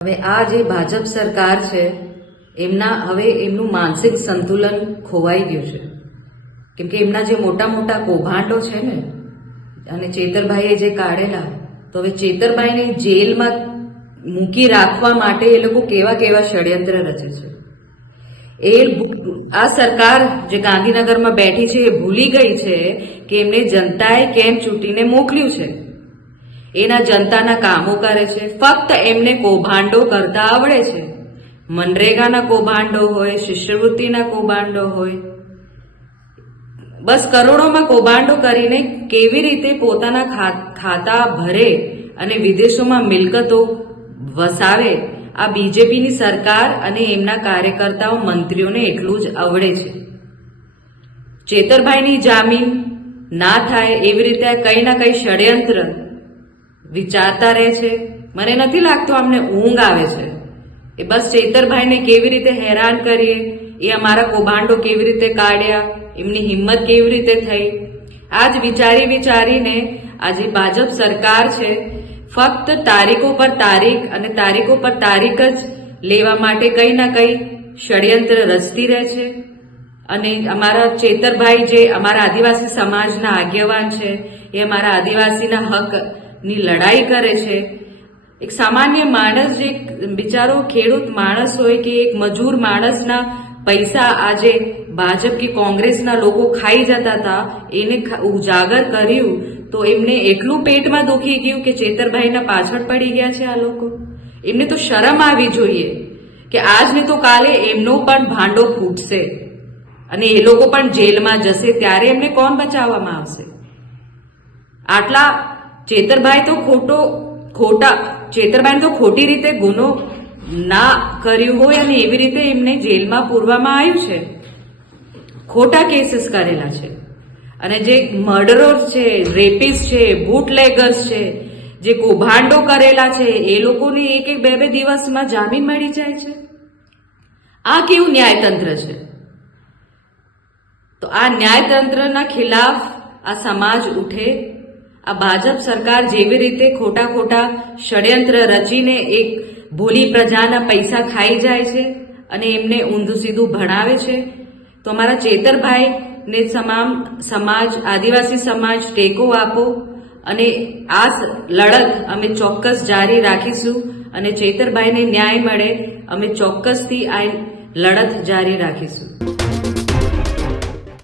હવે આ જે ભાજપ સરકાર છે એમનું માનસિક સંતુલન ખોવાઈ ગયું છે, કેમ કે એમના જે મોટા મોટા કૌભાંડો છે ને, અને ચેતરભાઈએ જે કાઢેલા, તો હવે ચેતરભાઈને જેલમાં મૂકી રાખવા માટે એ લોકો કેવા કેવા ષડયંત્ર રચે છે. આ સરકાર જે ગાંધીનગરમાં બેઠી છે એ ભૂલી ગઈ છે કે એમને જનતાએ કેમ ચૂંટીને મોકલ્યું છે. એના જનતાના કામો કરે છે, ફક્ત એમને કૌભાંડો કરતા આવડે છે. મનરેગાના કૌભાંડો હોય, શિષ્યવૃત્તિના કૌભાંડો હોય, બસ કરોડોમાં કૌભાંડો કરીને કેવી રીતે પોતાના ખાતા ભરે અને વિદેશોમાં મિલકતો વસાવે, આ બીજેપીની સરકાર અને એમના કાર્યકર્તાઓ મંત્રીઓને એટલું જ આવડે છે. ચેતરભાઈની જામીન ના થાય એવી રીતે કઈ ના કઈ ષડયંત્ર વિચારતા રહે છે. મને નથી લાગતું અમને ઊંઘ આવે છે. એ બસ ચેતરભાઈને કેવી રીતે હેરાન કરીએ, એ અમારા કૌભાંડો કેવી રીતે કાઢ્યા, એમની હિંમત કેવી રીતે થઈ, આજ વિચારીને આજે ભાજપ સરકાર છે ફક્ત તારીખો પર તારીખ અને તારીખો પર તારીખ જ લેવા માટે કઈ ના કઈ ષડયંત્ર રચતી રહે છે. અને અમારા ચેતરભાઈ જે અમારા આદિવાસી સમાજના આગેવાન છે, એ અમારા આદિવાસીના હકની લડાઈ કરે છે. એક સામાન્ય માણસ, જે બિચારો ખેડૂત માણસ હોય કે એક મજૂર માણસના પૈસા આજે ભાજપ કે કોંગ્રેસના લોકો ખાઈ જતા હતા, એને ઉજાગર કર્યું તો એમને એટલું પેટમાં દુખી ગયું કે ચેતરભાઈના પાછળ પડી ગયા છે આ લોકો. એમને તો શરમ આવી જોઈએ કે આજને તો કાલે એમનો પણ ભાંડો ફૂટશે અને એ લોકો પણ જેલમાં જશે, ત્યારે એમને કોણ બચાવવામાં આવશે? આટલા ચેતરભાઈ તો ચેતરભાઈને તો ખોટી રીતે ગુનો ના કર્યું હોય અને એવી રીતે એમને જેલમાં પૂરવામાં આવ્યું છે, ખોટા કેસીસ કરેલા છે. અને જે મર્ડરર્સ છે, રેપિસ્ટ છે, બુટલેગર્સ છે, જે કૌભાંડો કરેલા છે, એ લોકોને એક બે દિવસમાં જામીન મળી જાય છે. આ કેવું ન્યાયતંત્ર છે? તો આ ન્યાયતંત્રના ખિલાફ આ સમાજ ઉઠે. આ ભાજપ સરકાર જેવી રીતે ખોટા ષડયંત્ર રચીને એક ભોલી પ્રજાના પૈસા ખાઈ જાય છે અને એમને ઊંધું સીધું ભણાવે છે, તો અમારા ચેતરભાઈને તમામ સમાજ, આદિવાસી સમાજ ટેકો આપો અને આ લડત અમે ચોક્કસ જારી રાખીશું. અને ચેતરભાઈને ન્યાય મળે, અમે ચોક્કસથી આ લડત જારી રાખીશું.